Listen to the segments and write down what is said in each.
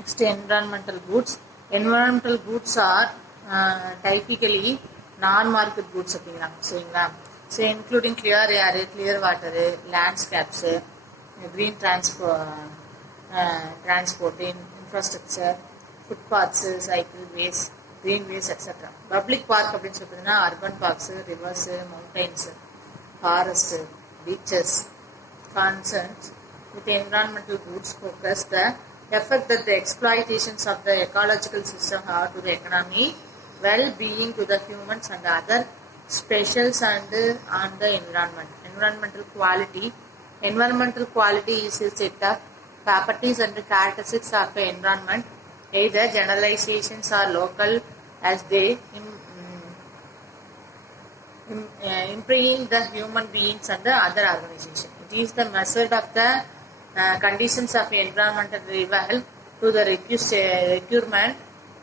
Next, environmental goods. Environmental goods are typically non-market goods அப்படிங்கிறாங்க சரிங்களா. So including clear air, clear water, landscapes, green transport, infrastructure, footpaths, cycle ways, green ways etcetera. Public park அப்படின்னு சொல்லி பார்த்தீங்கன்னா urban parks, rivers, mountains, forest, beaches. Concerns with environmental goods focus the effect that the exploitations of the ecological system have to the economy, well-being to the humans and other specials and on the environment. Environmental quality. Environmental quality is a set of properties and characteristics of the environment, either generalizations or local as they impregning the human beings and the other organization. It is the measure of the conditions of environmental rival to the requirement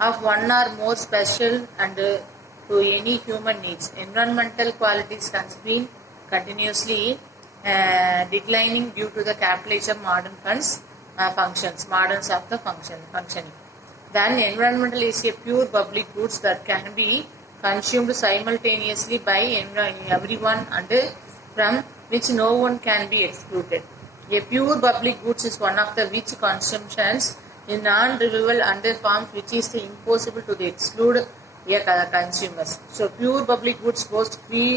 of one or more special and to any human needs. Environmental qualities has been continuously declining due to the capitalism modern functions of the functioning. Then environmental is a pure public goods that can be consumed simultaneously by everyone and from which no one can be excluded. A pure public goods is one of the which consumptions in non-renewable under forms which is impossible to exclude a consumers. So pure public goods post free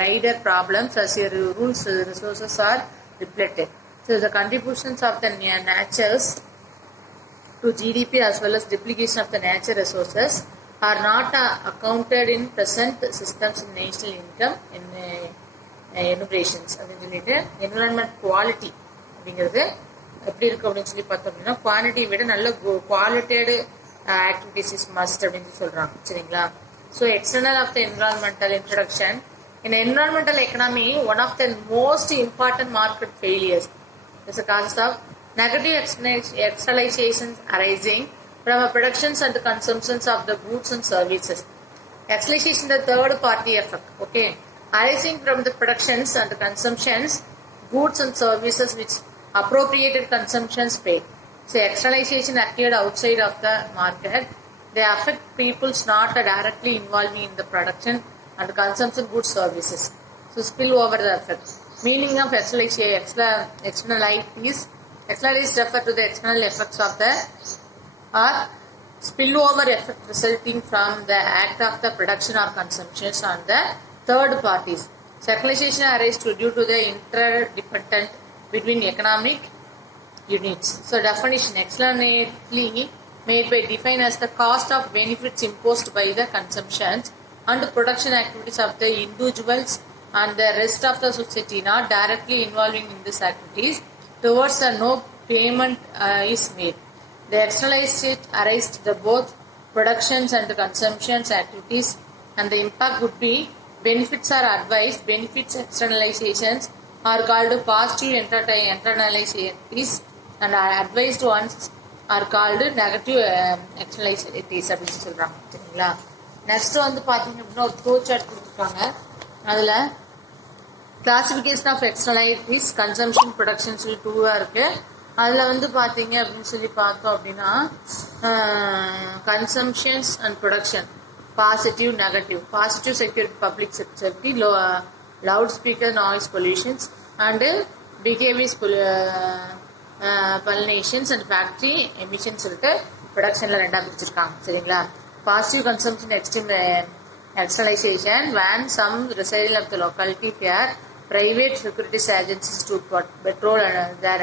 rider problems as your rules resources are depleted. So the contributions of the natures to GDP as well as duplication of the nature resources are not accounted in present systems in national income in enumerations. அப்படின்னு சொல்லிட்டு environment quality அப்படிங்கிறது எப்படி இருக்கு அப்படின்னு சொல்லி பார்த்தோம் அப்படின்னா குவான்டிட்டியை விட நல்ல குவாலிட்டேடு ஆக்டிவிட்டிஸ் இஸ் மஸ்ட் அப்படின்னு சொல்றாங்க சரிங்களா. So external of the environmental introduction in environmental economy one of the most important market failures is a cause of negative externalizations arising from the productions and the consumptions of the goods and services. Externalization the third party effect, okay, arising from the productions and the consumptions, goods and services which appropriated consumptions pay. So externalization occurred outside of the market. They affect people's not directly involving in the production and consumption goods services. So spill over the effect. Meaning of externalities. Externalities refer to the external effects of the or spillover effect resulting from the act of the production or consumptions on the third parties. Circulation arises due to the interdependent between economic units. So definition externally made by define as the cost of benefits imposed by the consumptions and production activities of the individuals and the rest of the society not directly involving in these activities towards a no payment is made. The externalized arise to the both productions and consumptions activities and the impact would be benefits are advised. Benefits externalizations are called positive internalizations and are advised ones are called negative externalizations அப்படின்னு சொல்றாங்க சரிங்களா. நெக்ஸ்ட் வந்து பார்த்தீங்க அப்படின்னா ஒரு flow chart கொடுத்துருக்காங்க. அதில் classification of எக்ஸ்டர்னலைட்டிஸ் கன்சம்ஷன் ப்ரொடக்ஷன் சொல்லி டூவாக இருக்குது. அதில் வந்து பார்த்தீங்க அப்படின்னு சொல்லி பார்த்தோம் அப்படின்னா consumptions and production positive negative. Positive security public safety, loud speaker noise pollutions and behaviours pollinations and factory emissions சொல்லிட்டு ப்ரொடக்ஷனில் ரெண்டாக பிரிச்சிருக்காங்க சரிங்களா. Positive consumption externalization when some residents of the locality here private securities agencies to patrol their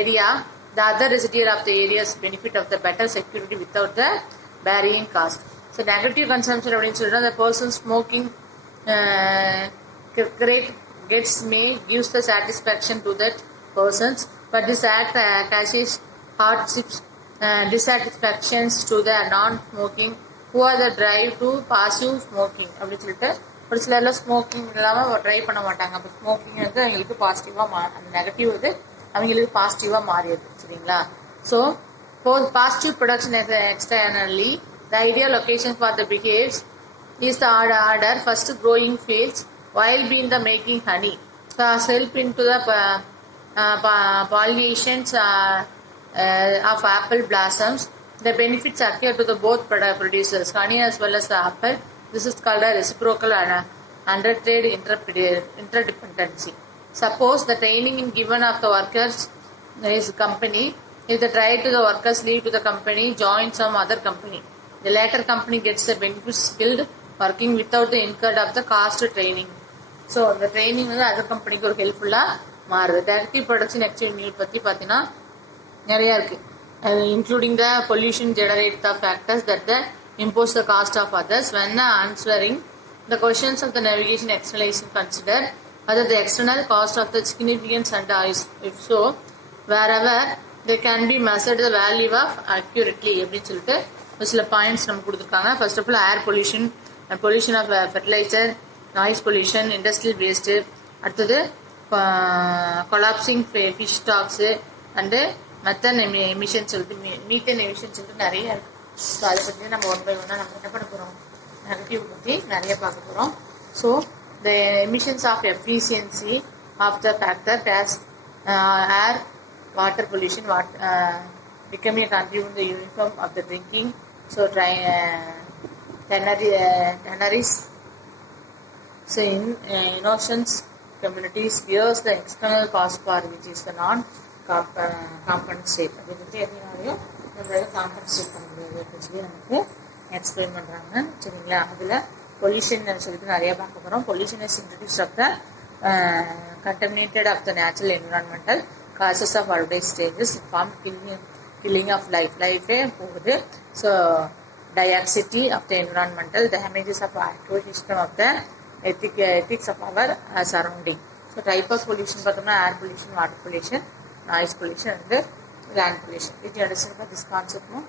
area. The other resident of the areas benefit of the better security without the varying cost. So negative consumption அப்படின்னு சொல்லிட்டு the person smoking gets may gives the satisfaction to that persons, but this act causes hardships dissatisfactions to the non-smoking who are the drive to passive smoking அப்படின்னு சொல்லிட்டு ஒரு சிலர்லாம் ஸ்மோக்கிங் இல்லாமல் ட்ரை பண்ண மாட்டாங்க. அப்போ ஸ்மோக்கிங் வந்து அவங்களுக்கு பாசிட்டிவாக அந்த நெகட்டிவ் வந்து அவங்களுக்கு பாசிட்டிவாக மாறிடுது சரிங்களா. So positive production externally the idea location for the behaves is the order first growing fields while being the making honey. So help into the pollinations of apple blossoms. The benefits occur to the both producers, honey as well as the apple. This is called a reciprocal and under-trade interdependency. Suppose the training given of the workers is company. If the try to the workers leave to the company, join some other company. The latter company gets the benefits skilled working without the incurred of the cost training. So அந்த ட்ரைனிங் வந்து அதர் கம்பெனிக்கு ஒரு ஹெல்ப்ஃபுல்லாக மாறுது. Directive production exchange unit பற்றி பார்த்தீங்கன்னா நிறையா இருக்குது. Including the pollution generate the factors that the impose the cost of others. When answering the questions of the navigation externalization, consider whether the external cost of the significance and if so, wherever they can be measured the value of accurately அப்படின்னு சொல்லிட்டு ஒரு சில points நம்ம கொடுத்துருக்காங்க. First of all air pollution, pollution of fertiliser, noise pollution, industrial waste, அடுத்தது collapsing fish stocks and methane emission சொல்லிட்டு methane emission சொல்லிட்டு நிறைய இருக்குது. ஸோ அதை பற்றி நம்ம ஒன் பை ஒன்னாக நம்ம என்ன பண்ண போகிறோம், நெகட்டிவ் பற்றி நிறைய பார்க்க போகிறோம். So the emissions of efficiency of the factor days air water pollution, becoming a contribute the uniform of the drinking. So tanneries. So in oceans communities bears the external cost part, which is the non compensate. அது வந்து எதுனாலையும் நம்மளால காம்பன்சேட் பண்ண முடியாது அப்படின்னு சொல்லி நமக்கு எக்ஸ்பிளைன் பண்ணுறாங்க. சரிங்களா? அதில் பொல்யூஷன் சொல்லிட்டு நிறைய பார்க்க போகிறோம். Pollution is introduce of the contaminated of the natural environmental causes of adverse stages, form killing of life போகுது. So diversity of the environmental damages of ecosystem of the ethics of our surrounding. So type of pollution பார்த்தோம்னா air pollution, water pollution, noise pollution and land pollution. Did you understand this concept? No?